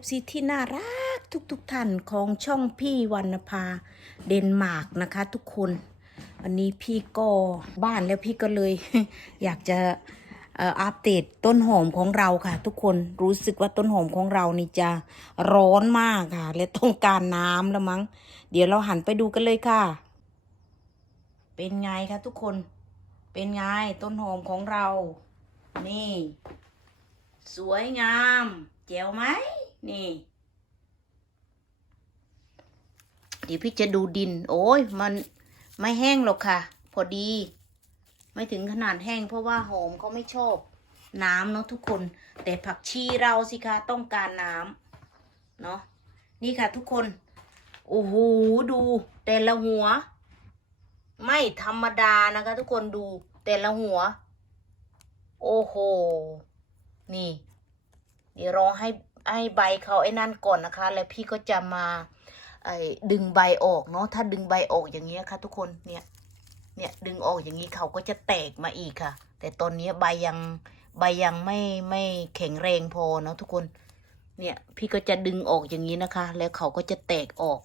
FC ที่น่ารักทุกๆทท่านของช่องพี่วรรณภาเดนมาร์กนะคะ ทุกคนวันนี้พี่ก็บ้านแล้วพี่ก็เลย อยากจะอัปเดตต้นหอมของเราค่ะ ทุกคนรู้สึกว่าต้นหอมของเรานี่จะร้อนมากค่ะ และต้องการน้ำแล้วมั้ง เดี๋ยวเราหันไปดูกันเลยค่ะ เป็นไงคะทุกคนเป็นไงต้นหอมของเรา นี่ สวยงามเจ๋วไหม นี่ เดี๋ยวพี่จะดูดิน โอ้ยมันไม่แห้งหรอกค่ะ พอดี ไม่ถึงขนาดแห้ง เพราะว่าหอมเขาไม่ชอบ น้ำเนาะทุกคน แต่ผักชีเราสิคะต้องการน้ำเนาะนี่ค่ะทุกคน โอ้โหดู แต่ละหัว ไม่ธรรมดานะคะ ทุกคนดู แต่ละหัว โอ้โห นี่ เดี๋ยวรอให้ ให้ใบเขาไอ้นั่นก่อนนะคะ แล้วพี่ก็จะมาไอ้ดึงใบออกเนาะถ้าดึงใบออกอย่างเงี้ยค่ะ ทุกคนเนี่ยเนี่ยดึงออกอย่างนี้เขาก็จะแตกมาอีกค่ะ แต่ตอนนี้ใบยังใบยังไม่ไม่แข็งแรงพอเนาะทุกคน เนี่ยพี่ก็จะดึงออกอย่างนี้นะคะ แล้วเขาก็จะแตกออก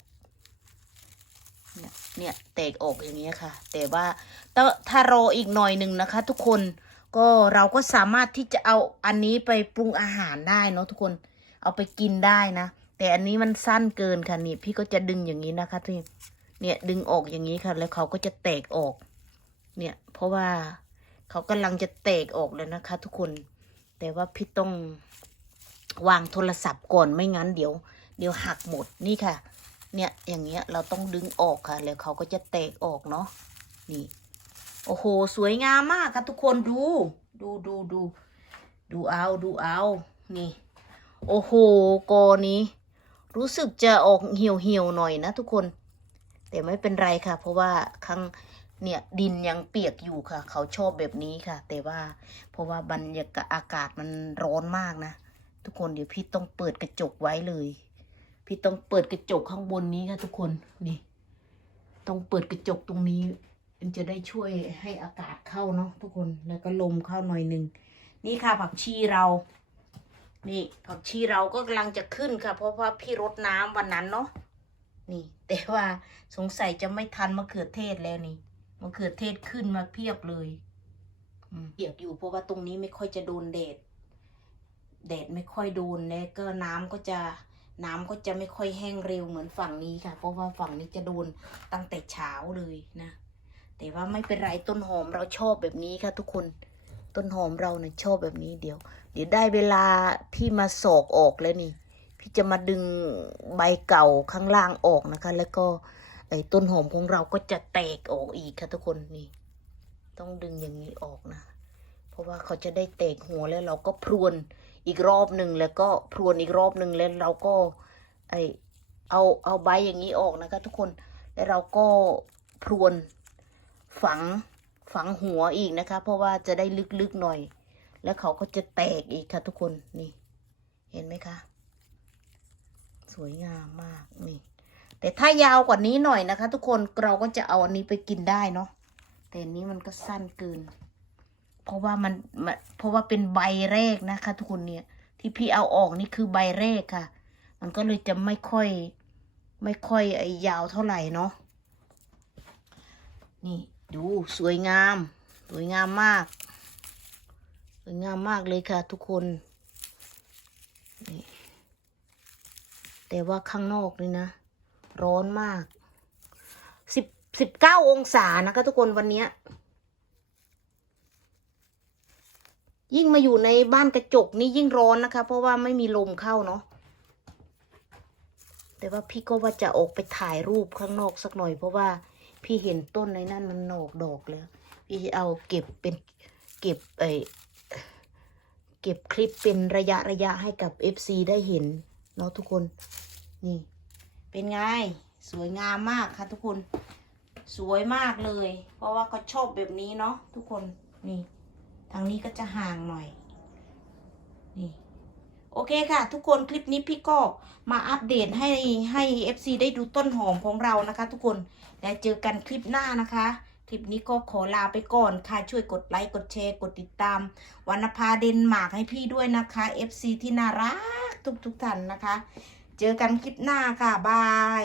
เนี่ยเนี่ยแตกออกอย่างเงี้ยค่ะ แต่ว่าถ้ารออีกหน่อยหนึ่งนะคะ ทุกคนก็เราก็สามารถที่จะเอาอันนี้ไปปรุงอาหารได้เนาะทุกคน เอาไปกินได้นะ แต่อันนี้มันสั้นเกินค่ะนี่พี่ก็จะดึงอย่างนี้นะคะที่เนี่ยดึงออกอย่างนี้ค่ะ แล้วเขาก็จะแตกออก เนี่ย เพราะว่าเขากำลังจะแตกออกเลยนะคะ ทุกคน แต่ว่าพี่ต้องวางโทรศัพท์ก่อนไม่งั้นเดี๋ยว เดี๋ยวหักหมดนี่ค่ะ เนี่ยอย่างเงี้ยเราต้องดึงออกค่ะ แล้วเขาก็จะแตกออกเนาะนี่ โอ้โห สวยงามมากค่ะทุกคนดู ดูดูดูดูเอาดูเอานี่ โอ้โหกอนี้ รู้สึกจะออกเหี่ยวเหี่ยวหน่อยนะทุกคน แต่ไม่เป็นไรค่ะ เพราะว่าข้างเนี่ยดินยังเปียกอยู่ค่ะ เขาชอบแบบนี้ค่ะ แต่ว่าเพราะว่าบรรยากาศอากาศมันร้อนมากนะ ทุกคนเดี๋ยวพี่ต้องเปิดกระจกไว้เลย พี่ต้องเปิดกระจกข้างบนนี้ค่ะ ทุกคนนี่ ต้องเปิดกระจกตรงนี้มันจะได้ช่วยให้อากาศเข้าเนาะทุกคนแล้วก็ลมเข้าหน่อยหนึ่งนี่ค่ะผักชีเรา นี่ผักชีเราก็กำลังจะขึ้นค่ะ เพราะว่าพี่รดน้ำวันนั้นเนาะนี่ แต่ว่าสงสัยจะไม่ทันมะเขือเทศแล้วนี่มะเขือเทศขึ้นมาเพียบเลยเปียกอยู่เพราะว่าตรงนี้ไม่ค่อยจะโดนแดดแดดไม่ค่อยโดนแล้วก็น้ำก็จะน้ำก็จะไม่ค่อยแห้งเร็วเหมือนฝั่งนี้ค่ะ เพราะว่าฝั่งนี้จะโดนตั้งแต่เช้าเลยนะ แต่ว่าไม่เป็นไรต้นหอมเราชอบแบบนี้ค่ะทุกคน ต้นหอมเราเนี่ยชอบแบบนี้เดี๋ยว เดี๋ยวได้เวลาพี่มาสอกออกแล้วนี่ พี่จะมาดึงใบเก่าข้างล่างออกนะคะ แล้วก็ไอ้ต้นหอมของเราก็จะแตกออกอีกค่ะทุกคนนี่ ต้องดึงอย่างนี้ออกนะ เพราะว่าเขาจะได้แตกหัวแล้วเราก็พรวนอีกรอบหนึ่งแล้วก็พรวนอีกรอบหนึ่งแล้วเราก็ ไอเอาเอาใบอย่างนี้ออกนะคะ ทุกคนแล้วเราก็พรวนฝัง ฝังหัวอีกนะคะ เพราะว่าจะได้ลึกๆหน่อย แล้วเขาก็จะแตกอีกค่ะทุกคนนี่เห็นไหมคะ สวยงามมากนี่แต่ถ้ายาวกว่านี้หน่อยนะคะ ทุกคนเราก็จะเอาอันนี้ไปกินได้เนาะแต่อันนี้มันก็สั้นเกิน เพราะว่ามันมันเพราะว่าเป็นใบแรกนะคะ ทุกคนเนี่ย ที่พี่เอาออกนี่คือใบแรกค่ะ มันก็เลยจะไม่ค่อย ไม่ค่อยไอ้ยาวเท่าไหร่เนาะนี่ ดูสวยงาม สวยงามมาก สวยงามมากเลยค่ะทุกคน แต่ว่าข้างนอกนี่นะ ร้อนมากสิบสิบเก้าองศานะคะทุกคนวันนี้ ยิ่งมาอยู่ในบ้านกระจกนี่ยิ่งร้อนนะคะ เพราะว่าไม่มีลมเข้าเนาะแต่ว่าพี่ก็ว่าจะออกไปถ่ายรูปข้างนอกสักหน่อยเพราะว่า พี่เห็นต้นในนั่นมันหนอกดอกแล้ว พี่เอาเก็บเป็นเก็บไอเก็บคลิปเป็นระยะระยะให้กับ FC ได้เห็นเนาะทุกคน นี่ เป็นไง สวยงามมากค่ะทุกคน สวยมากเลย เพราะว่าเขาชอบแบบนี้เนาะทุกคน นี่ ทางนี้ก็จะห่างหน่อย นี่ โอเคค่ะ ทุกคนคลิปนี้พี่ก็มาอัปเดตให้ให้ FC ได้ดูต้นหอมของเรานะคะ ทุกคนแล้วเจอกันคลิปหน้านะคะ คลิปนี้ก็ขอลาไปก่อนค่ะช่วยกดไลค์กดแชร์กดติดตามวรรณภาเดนมาร์กให้พี่ด้วยนะคะ FC ที่น่ารักทุกทุกท่านนะคะ เจอกันคลิปหน้าค่ะบาย